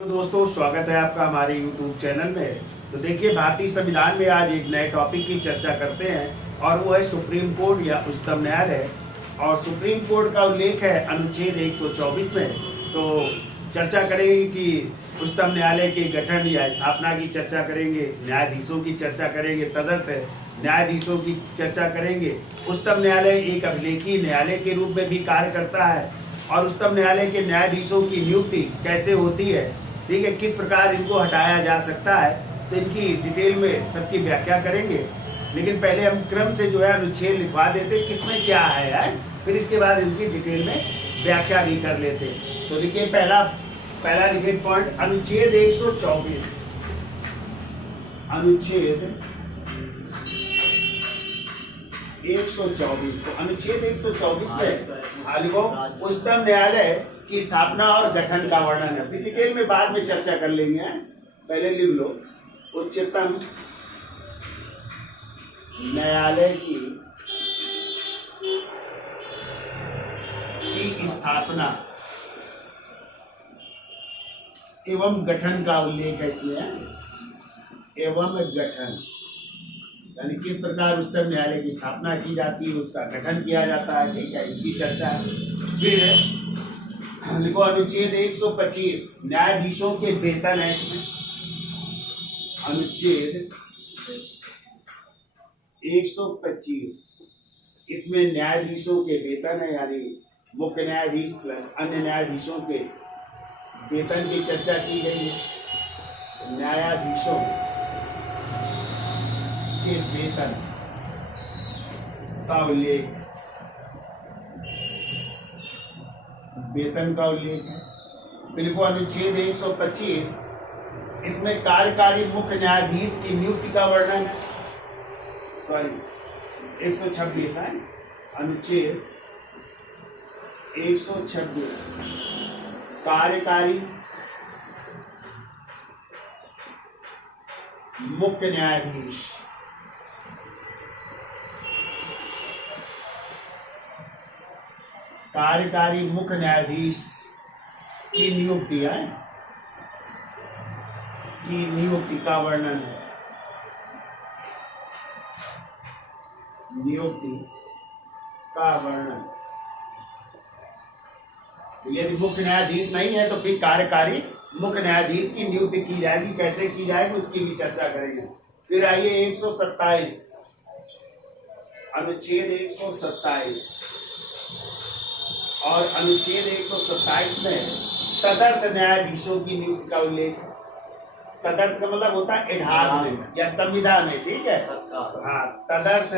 तो दोस्तों स्वागत है आपका हमारे YouTube चैनल में। तो देखिए, भारतीय संविधान में आज एक नए टॉपिक की चर्चा करते हैं और वो है सुप्रीम कोर्ट या उच्चतम न्यायालय। और सुप्रीम कोर्ट का उल्लेख है अनुच्छेद 124 में। तो चर्चा करेंगे कि उच्चतम न्यायालय के गठन या स्थापना की चर्चा करेंगे, न्यायाधीशों की चर्चा करेंगे, तदर्थ न्यायाधीशों की चर्चा करेंगे। उच्चतम न्यायालय एक अभिलेखीय न्यायालय के रूप में भी कार्य करता है और उच्चतम न्यायालय के न्यायाधीशों की नियुक्ति कैसे होती है, ठीक है, किस प्रकार इनको हटाया जा सकता है, तो इनकी डिटेल में सबकी व्याख्या करेंगे। लेकिन पहले हम क्रम से जो है अनुच्छेद लिखवा देते किसमें क्या है, फिर इसके बाद इनकी डिटेल में व्याख्या भी कर लेते। तो देखिए, पहला लिखे पॉइंट अनुच्छेद 124। अनुच्छेद 124। तो अनुच्छेद 124 में लिखो उच्चतम न्यायालय की स्थापना और गठन का वर्णन है। डिटेल में बाद में चर्चा कर लेंगे, पहले लिख लो उच्चतम न्यायालय की स्थापना एवं गठन का उल्लेख है इसमें। एवं गठन यानी किस प्रकार उच्चतम न्यायालय की स्थापना की जाती है, उसका गठन किया जाता है, ठीक है, इसकी चर्चा है। फिर लिखो अनुच्छेद 125 न्यायाधीशों के वेतन है इसमें। अनुच्छेद 125 इसमें न्यायाधीशों के वेतन है, यानी मुख्य न्यायाधीश प्लस अन्य न्यायाधीशों के वेतन की चर्चा की गई है। न्यायाधीशों के वेतन का उल्लेख, वेतन का उल्लेख है। बिल्कुल अनुच्छेद 125 इसमें कार्यकारी मुख्य न्यायाधीश की नियुक्ति का वर्णन है। सॉरी 126 है। अनुच्छेद 126 कार्यकारी मुख्य न्यायाधीश कार्यकारी मुख्य न्यायाधीश की नियुक्ति है, की नियुक्ति का वर्णन है। नियुक्ति का वर्णन, यदि मुख्य न्यायाधीश नहीं है तो फिर कार्यकारी मुख्य न्यायाधीश की नियुक्ति की जाएगी, कैसे की जाएगी उसकी भी चर्चा करेंगे। फिर आइए 127 अनुच्छेद 127 और अनुच्छेद 127 में तदर्थ न्यायाधीशों की नियुक्ति का उल्लेख है। तदर्थ का मतलब होता है इधार में या संविदा में, ठीक है। हाँ, तदर्थ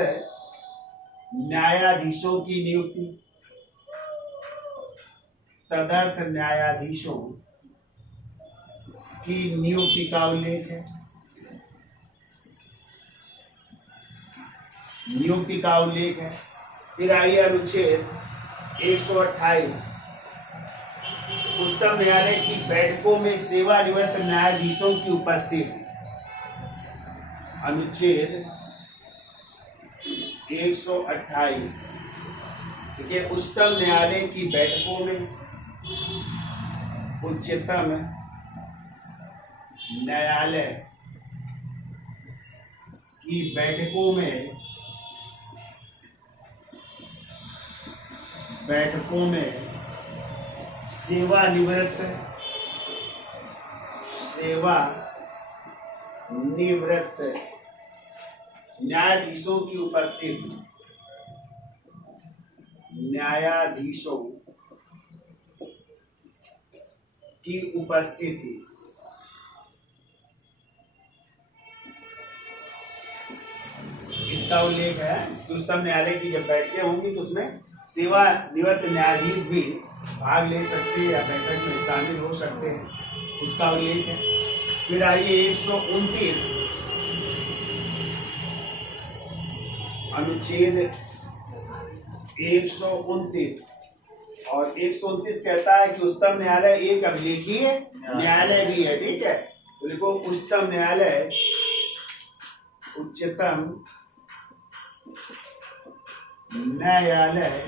न्यायाधीशों की नियुक्ति, तदर्थ न्यायाधीशों की नियुक्ति का उल्लेख है। नियुक्ति का उल्लेख है। फिर आइए अनुच्छेद 128 उच्चतम न्यायालय की बैठकों में सेवानिवृत्त न्यायाधीशों की उपस्थिति। अनुच्छेद 128 देखिए, उच्चतम न्यायालय की बैठकों में, उच्चतम न्यायालय की बैठकों में, सेवानिवृत्त न्यायाधीशों की उपस्थिति, न्यायाधीशों की उपस्थिति इसका उल्लेख है। उच्चतम न्यायालय की जब बैठकें होंगी तो उसमें सेवानिवृत्त न्यायाधीश भी भाग ले सकते हैं या बैठक में शामिल हो सकते हैं, उसका उल्लेख है। फिर आइए 129 अनुच्छेद 129 और 129 कहता है कि उच्चतम न्यायालय एक अभिलेखीय न्यायालय भी है, ठीक है। तो देखो, उच्चतम न्यायालय, उच्चतम न्यायालय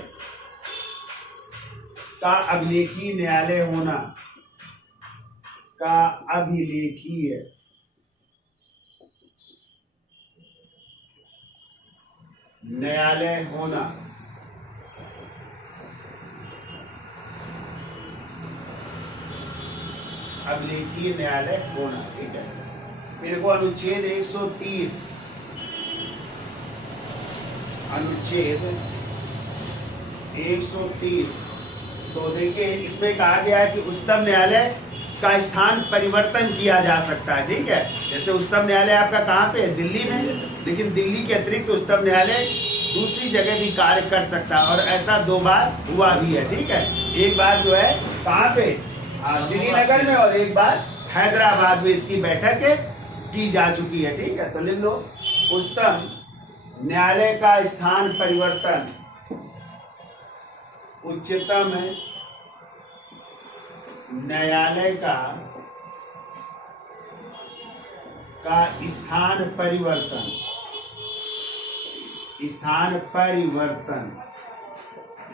का अभिलेखीय न्यायालय होना का अभिलेखीय न्यायालय होना अभिलेखीय न्यायालय होना। ठीक है, फिर को अनुच्छेद 130 अनुच्छेद 130 तो देखिए इसमें कहा गया है कि उच्चतम न्यायालय का स्थान परिवर्तन किया जा सकता है। ठीक है, जैसे उच्चतम न्यायालय आपका कहाँ पे है, दिल्ली में, लेकिन दिल्ली के अतिरिक्त उच्चतम न्यायालय दूसरी जगह भी कार्य कर सकता है, और ऐसा 2 बार हुआ भी है। ठीक है, एक बार जो है कहाँ पे, श्रीनगर में, और एक बार हैदराबाद में इसकी बैठक की जा चुकी है। ठीक है, तो लिख लो, उच्चतम न्यायालय का स्थान परिवर्तन, उच्चतम न्यायालय का स्थान परिवर्तन, स्थान परिवर्तन,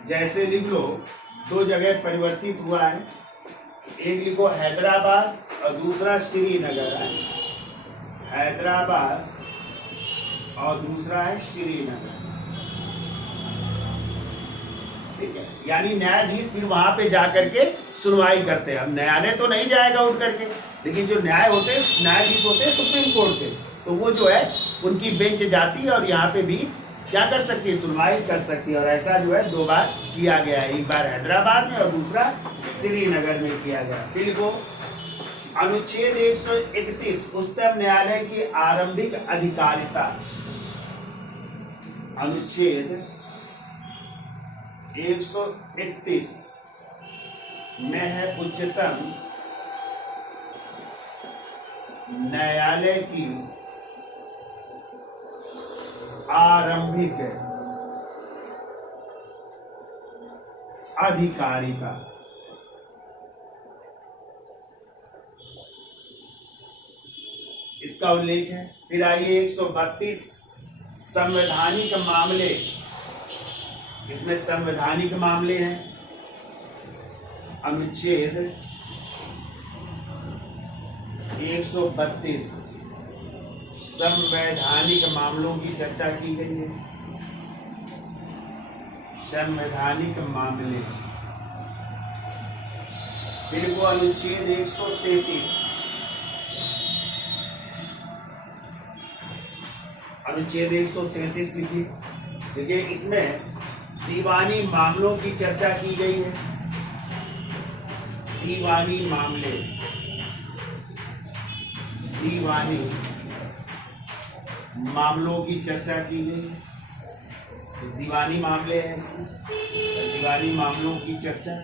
जैसे लिख लो 2 जगह परिवर्तित हुआ है, एक लिखो हैदराबाद और दूसरा श्रीनगर है, हैदराबाद और दूसरा है श्रीनगर। ठीक है, यानी न्यायाधीश फिर वहां पे जाकर के सुनवाई करते हैं। अब न्यायालय तो नहीं जाएगा उठ करके, लेकिन जो न्यायाधीश होते हैं सुप्रीम कोर्ट के, तो वो जो है उनकी बेंच जाती है और यहाँ पे भी क्या कर सकती है, सुनवाई कर सकती है। और ऐसा जो है 2 बार किया गया है, एक बार हैदराबाद में और दूसरा श्रीनगर में किया गया। फिर को अनुच्छेद 131 उच्चतम न्यायालय की आरंभिक अधिकारिता, अनुच्छेद 131 में है उच्चतम न्यायालय की आरंभिक अधिकारिता। इसका उल्लेख है। फिर आइए 132 संवैधानिक मामले, इसमें संवैधानिक मामले हैं, अनुच्छेद 132 संवैधानिक मामलों की चर्चा की गई है। संवैधानिक मामले, फिर को अनुच्छेद 133, अनुच्छेद 133 लिखिए। देखिए इसमें दीवानी मामलों की चर्चा की गई है, दीवानी मामले, दीवानी मामलों की चर्चा की गई, तो दीवानी मामले हैं इसमें, दीवानी मामलों की चर्चा।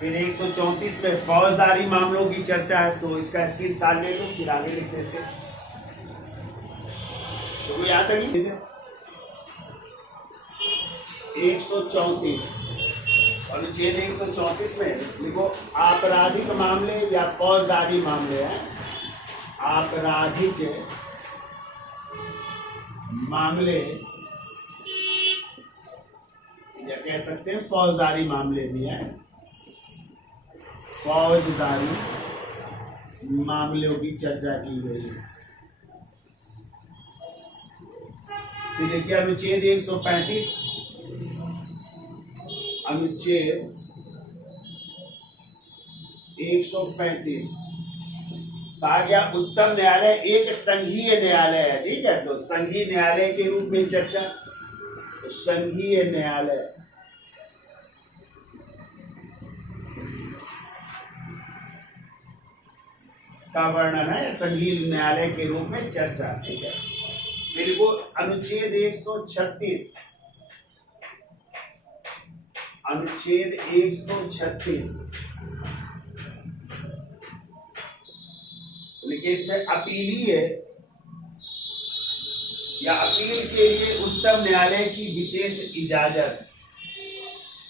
फिर 134 में फौजदारी मामलों की चर्चा है, तो इसका स्क्रीन शॉट ले लो, फिर आगे लिख देते हैं। तो यहाँ तक ही 134 अनुच्छेद 134 में लिखो आपराधिक मामले या फौजदारी मामले हैं, आपराधिक मामले या कह सकते हैं फौजदारी मामले भी हैं, फौजदारी मामलों की चर्चा की गई है। फिर देखिए अनुच्छेद 135, अनुच्छेद 135 कहा गया उच्चतम न्यायालय एक संघीय न्यायालय है। ठीक है, तो संघीय न्यायालय के रूप में चर्चा, तो संघीय न्यायालय, का वर्णन है संघीय न्यायालय के रूप में चर्चा। ठीक है, फिर को अनुच्छेद 136, अनुच्छेद 136 देखिए इसमें अपीलीय या अपील के लिए उच्चतम न्यायालय की विशेष इजाजत,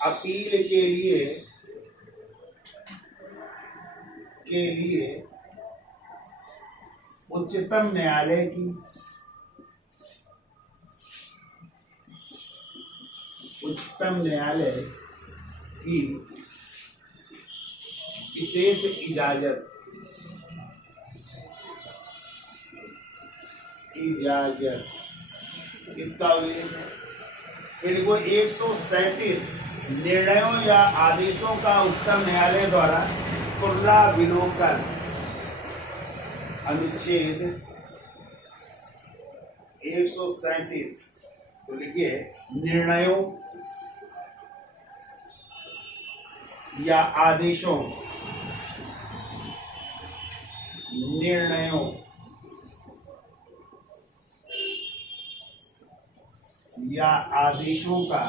अपील के लिए उच्चतम न्यायालय की विशेष इजाजत इसका उल्लेख है। फिर वो 137 निर्णयों या आदेशों का उच्चतम न्यायालय द्वारा पुनराविलोकन। अनुच्छेद 137 तो लिखिए निर्णयों या आदेशों या आदेशों का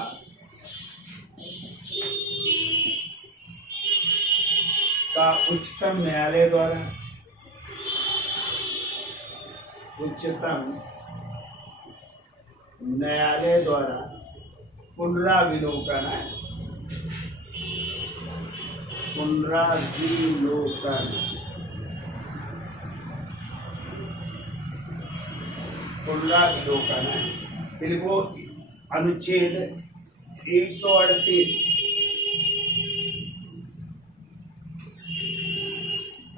उच्चतम न्यायालय द्वारा पुनराविलोकन है। फिर वो अनुच्छेद 138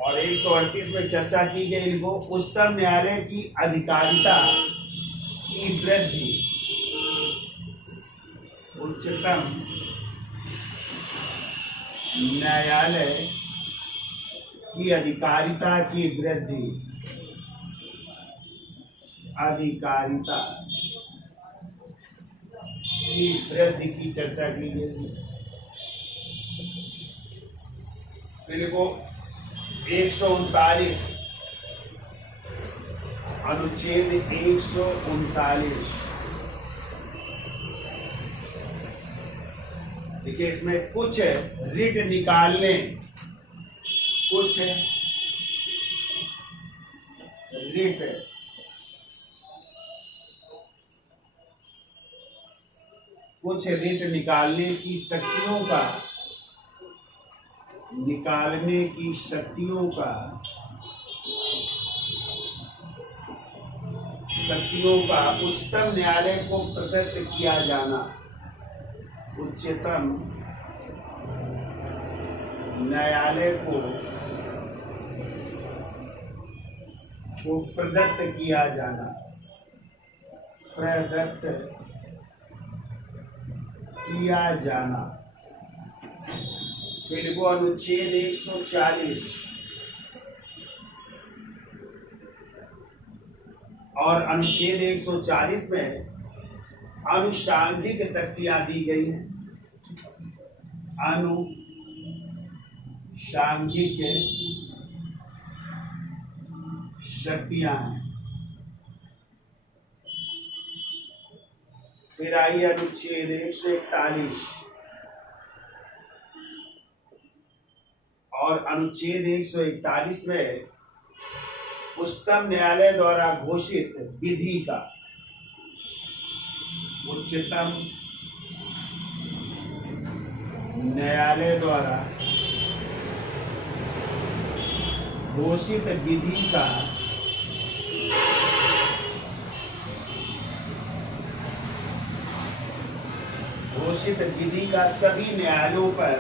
और 138 में चर्चा की गई वो उच्चतम न्यायालय की अधिकारिता की वृद्धि। उच्चतम न्यायालय की अधिकारिता की वृद्धि। की चर्चा की गई। फिर वो 139 अनुच्छेद 139 देखिए इसमें कुछ रिट निकालने कुछ रिट निकालने की शक्तियों का उच्चतम न्यायालय को प्रदत्त किया जाना। उच्चतम न्यायालय को प्रदत्त किया जाना। फिर वो अनुच्छेद 140 और अनुच्छेद 140 में अनुषांगिक शक्तियां दी गई हैं। अनुषांगिक शक्तियां हैं। फिर आई अनुच्छेद 141 और अनुच्छेद 141 में उच्चतम न्यायालय द्वारा घोषित विधि का। उच्चतम न्यायालय द्वारा घोषित विधि का सभी न्यायालयों पर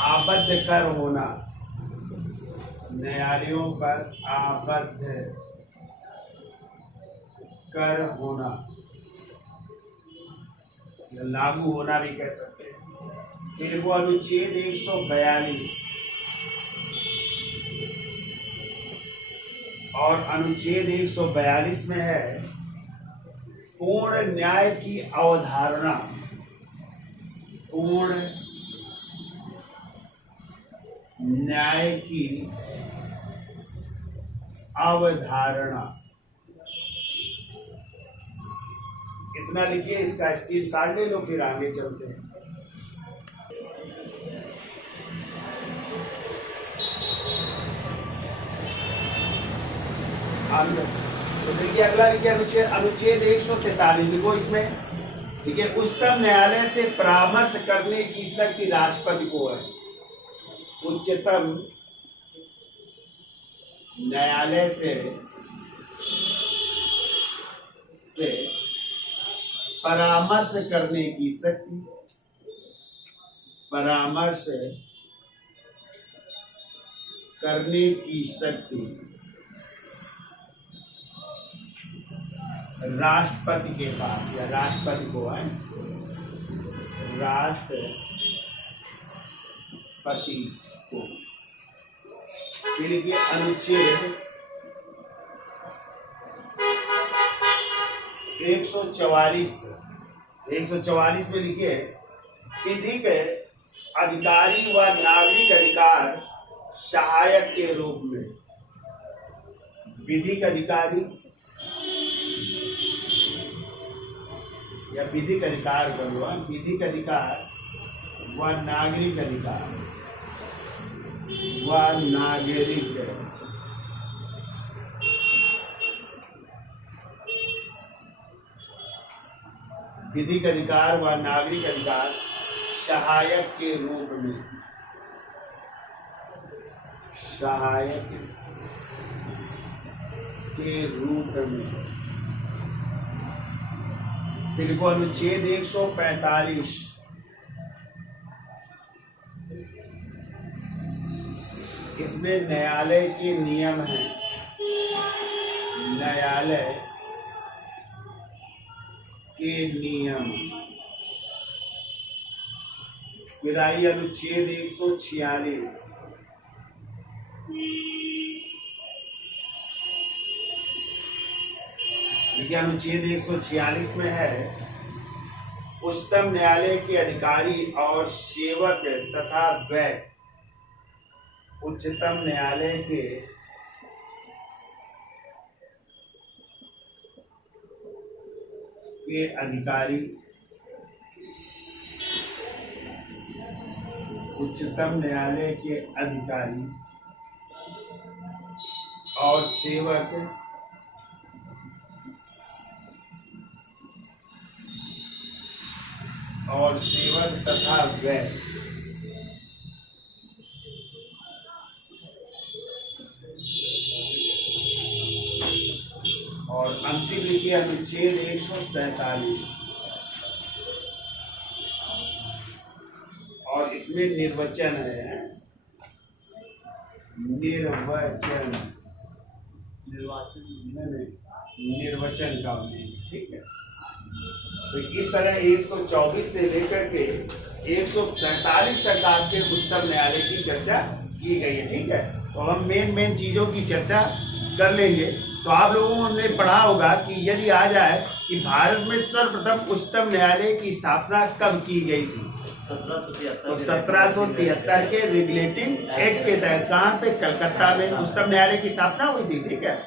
आबद्ध कर होना या लागू होना भी कह सकते हैं। फिर वो अनुच्छेद 142 और अनुच्छेद 142 में है पूर्ण न्याय की अवधारणा। इतना लिखिए, इसका स्क्रीनशॉट ले लो, फिर आगे चलते हैं। तो देखिए अगला लिखिए अनुच्छेद 143 लिखो इसमें। देखिए उच्चतम न्यायालय से परामर्श करने की शक्ति राष्ट्रपति को है। उच्चतम न्यायालय से से परामर्श करने की शक्ति, परामर्श करने की शक्ति राष्ट्रपति के पास या राष्ट्रपति को है, राष्ट्रपति को। फिर लिखिए अनुच्छेद 144 में लिखिए विधिक अधिकारी व नागरिक अधिकार सहायक के रूप में। विधिक अधिकारी या विधिक अधिकार करूँगा, विधिक अधिकार व नागरिक अधिकार व नागरिक विधिक अधिकार व नागरिक अधिकार सहायक के रूप में, सहायक के रूप में। फिर को अनुच्छेद 145 इसमें न्यायालय के नियम हैं, न्यायालय के नियम। फिर आइए अनुच्छेद 146 देखिए अनुच्छेद 146 में है उच्चतम न्यायालय के अधिकारी और सेवक तथा व्यय। उच्चतम न्यायालय के अधिकारी, उच्चतम न्यायालय के अधिकारी और सेवक तथा व्यय। और अंतिम लिखिए अनुच्छेद 147 और इसमें निर्वचन है, निर्वचन का उल्लेख। ठीक है, तो इस तरह 124 से लेकर के 147 तक आपके उच्चतम न्यायालय की चर्चा की गई है। ठीक है, तो हम मेन चीजों की चर्चा कर लेंगे। तो आप लोगों ने पढ़ा होगा कि यदि आ जाए कि भारत में सर्वप्रथम उच्चतम न्यायालय की स्थापना कब की गई थी, 1773 के रेगुलेटिंग एक्ट के तहत। कहाँ पे? कलकत्ता में उच्चतम न्यायालय की स्थापना हुई थी। ठीक है,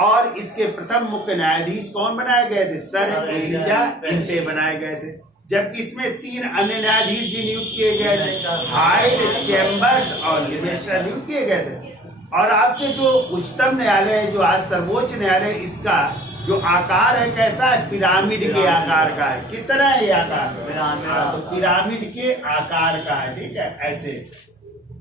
और इसके प्रथम मुख्य न्यायाधीश कौन बनाए गए थे? सर एलिजा इंटे बनाए गए थे। जबकि इसमें 3 अन्य न्यायाधीश भी नियुक्त किए गए थे, हाइड, चैम्बर्स और लिमेस्टर नियुक्त किए गए थे। और आपके जो उच्चतम न्यायालय है, जो आज सर्वोच्च न्यायालय, इसका जो आकार है कैसा है? पिरामिड के आकार का है। किस तरह है ये आकार? तो पिरामिड के आकार का है। ठीक है, ऐसे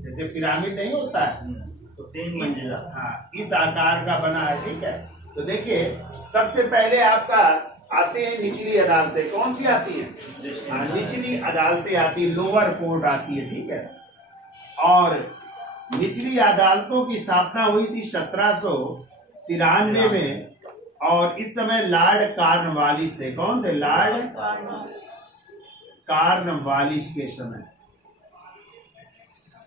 जैसे पिरामिड नहीं होता है तो 3 मंजिला, हाँ, इस आकार का बना है। ठीक है, तो देखिए सबसे पहले आपका आते हैं निचली अदालतें। कौन सी आती हैं? निचली अदालतें आती है, लोअर कोर्ट आती है। ठीक है, और निचली अदालतों की स्थापना हुई थी 1793 में। और इस समय लॉर्ड कॉर्नवालिस थे। कौन थे? लॉर्ड कॉर्नवालिस के समय।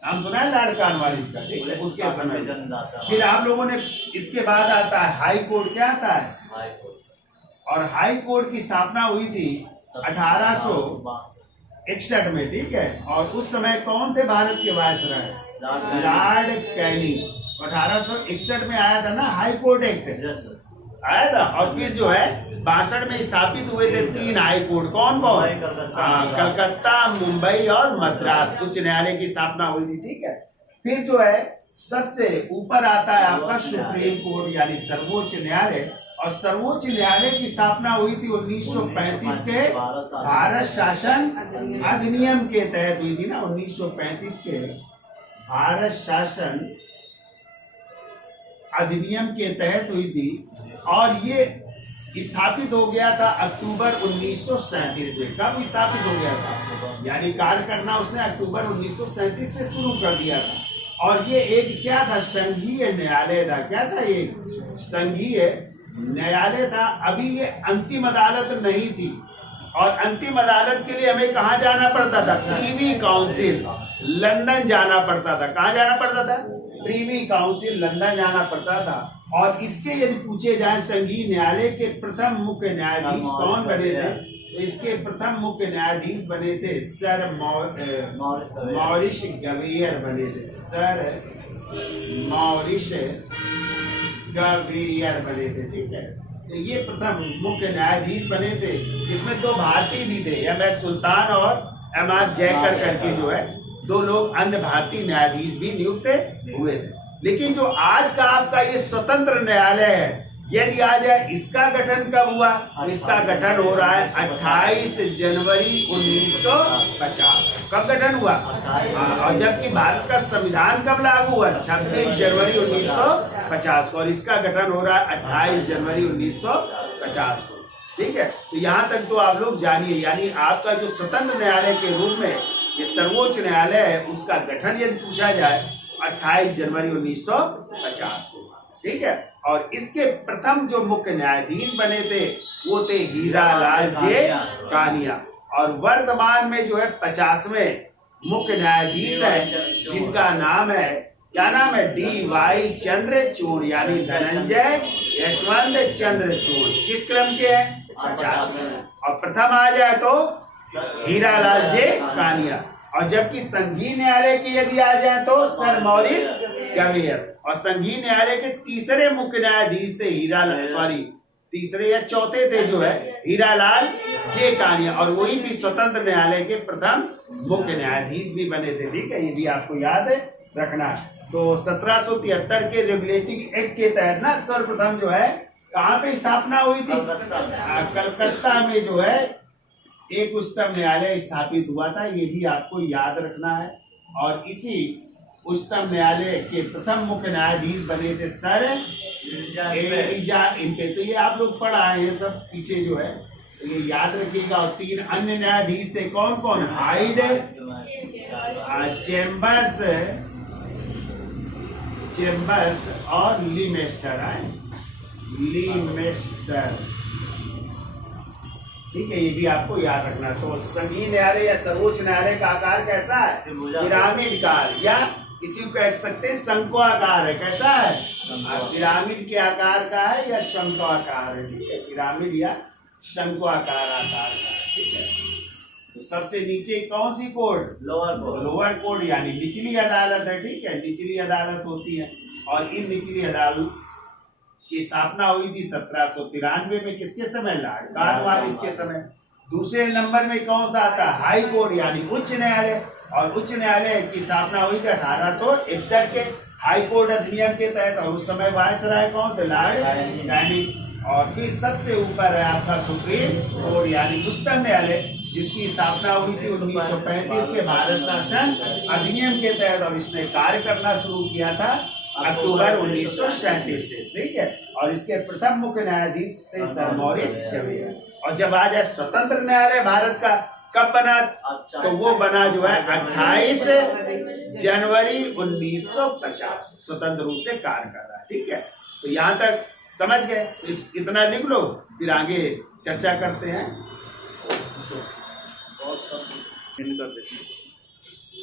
नाम सुना है लॉर्ड कॉर्नवालिस का? ठीक है, उसके समय। फिर आप लोगों ने इसके बाद आता है हाई कोर्ट। क्या आता है? High court. और हाई कोर्ट की स्थापना हुई थी 1861 में। ठीक है, और उस समय कौन थे भारत के वायसराय? Lord Canning. 1861 में आया था ना हाई कोर्ट एक्ट, आया था। और फिर जो है 62 में स्थापित हुए थे 3 हाई कोर्ट। कौन कौन? कलकत्ता, मुंबई और मद्रास। उच्च न्यायालय की स्थापना हुई थी। ठीक है, फिर जो है सबसे ऊपर आता है आपका सुप्रीम कोर्ट यानी सर्वोच्च न्यायालय। और सर्वोच्च न्यायालय की स्थापना हुई थी 1935 के भारत शासन अधिनियम के तहत हुई थी ना। 1935 के भारत शासन अधिनियम के तहत हुई थी। और ये स्थापित हो गया था अक्टूबर 1937 में। कब स्थापित हो गया था? यानी कार्य करना उसने अक्टूबर 1937 से शुरू कर दिया था। और ये एक क्या था? संघीय न्यायालय था। क्या था ये? संघीय न्यायालय था। अभी ये अंतिम अदालत नहीं थी, और अंतिम अदालत के लिए हमें कहाँ जाना पड़ता था? प्रीवी काउंसिल लंदन जाना पड़ता था। कहाँ जाना पड़ता था? प्रीवी काउंसिल लंदन जाना पड़ता था। और इसके यदि पूछे जाए संघीय न्यायालय के प्रथम मुख्य न्यायाधीश कौन बने थे, तो इसके प्रथम मुख्य न्यायाधीश बने थे सर मॉरिस गवेयर बने थे। सर मॉरिस गवेयर बने थे। ठीक है, तो ये प्रथम मुख्य न्यायाधीश बने थे, जिसमें दो भारतीय भी थे, MS सुल्तान और MR जयकर करके जो है दो लोग अन्य भारतीय न्यायाधीश भी नियुक्त हुए थे। लेकिन जो आज का आपका ये स्वतंत्र न्यायालय है, यदि आ जाए, इसका गठन कब हुआ? इसका गठन हो रहा है 28 जनवरी 1950। कब गठन हुआ? और जबकि भारत का संविधान कब लागू हुआ? 26 जनवरी 1950 को। और इसका गठन हो रहा है 28 जनवरी 1950 को। ठीक है, तो यहाँ तक तो आप लोग जानिए। यानी आपका जो स्वतंत्र न्यायालय के रूप में ये सर्वोच्च न्यायालय है, उसका गठन यदि पूछा जाए 28 जनवरी 1950 को। ठीक है, और इसके प्रथम जो मुख्य न्यायाधीश बने थे वो थे हीरालाल जे कानिया। और वर्तमान में जो है 50वें मुख्य न्यायाधीश है, जिनका नाम है, क्या नाम है? DY चंद्रचूड़, यानी धनंजय यशवंत चंद्रचूड़। किस क्रम के हैं? 50वें। और प्रथम आ जाए तो हीरालाल जे कानिया। और जबकि संघीय न्यायालय की यदि आ जाए तो सर मॉरिस गवेयर। और संघीय न्यायालय के तीसरे मुख्य न्यायाधीश थे तीसरे या चौथे थे जो है हीरालाल जे कानिया। और वही भी स्वतंत्र न्यायालय के प्रथम मुख्य न्यायाधीश भी बने थे। ठीक है, ये भी आपको याद रखना है। तो 1773 के रेगुलेटिंग एक्ट के तहत ना सर्वप्रथम जो है कहाँ पे स्थापना हुई थी? कलकत्ता में जो है एक उच्चतम न्यायालय स्थापित हुआ था। ये भी आपको याद रखना है। और इसी उच्चतम न्यायालय के प्रथम मुख्य न्यायाधीश बने थे सर एलिजा इनके। तो ये आप लोग पढ़ आए हैं सब पीछे जो है, तो ये याद रखिएगा। और 3 अन्य न्यायाधीश थे। कौन कौन? हाइड, चेम्बर्स और लीमेस्टर। ठीक है, ये भी आपको याद रखना। तो संघीय न्यायालय या सर्वोच्च न्यायालय का आकार कैसा है? पिरामिड का, या किसी को कह सकते हैं शंक्वाकार है। कैसा है? पिरामिड के आकार का है या शंक्वाकार है। ठीक है, पिरामिड या शंक्वाकार आकार का है। ठीक है, तो सबसे नीचे कौन सी कोर्ट? लोअर कोर्ट, यानी निचली अदालत है। ठीक है, निचली अदालत होती है। और इन निचली अदालत की स्थापना हुई थी 1793 में। किसके समय? लॉर्ड कॉर्नवालिस के समय। दूसरे नंबर में कौन सा आता है? हाई कोर्ट, यानी उच्च न्यायालय। और उच्च न्यायालय की स्थापना हुई थी 1861 के हाई कोर्ट अधिनियम के तहत। और उस समय वायसराय कौन थे? Lord Canning. और फिर सबसे ऊपर है आपका सुप्रीम कोर्ट, यानी उच्चतम न्यायालय, जिसकी स्थापना हुई थी 1935 के भारत शासन अधिनियम के तहत। और इसने कार्य करना शुरू किया था अक्टूबर 1937 से। ठीक है, और इसके प्रथम मुख्य न्यायाधीश थे सर मॉरिस गवेयर। और जब आ जाए स्वतंत्र न्यायालय भारत का, कब बना? तो वो बना जो है 28 जनवरी 1950, स्वतंत्र रूप से कार्य कर रहा है। ठीक है, तो यहाँ तक समझ गए? तो इतना लिख लो, फिर आगे चर्चा करते हैं।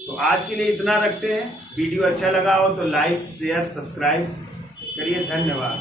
तो आज के लिए इतना रखते हैं। वीडियो अच्छा लगा हो तो लाइक, शेयर, सब्सक्राइब करिए। धन्यवाद।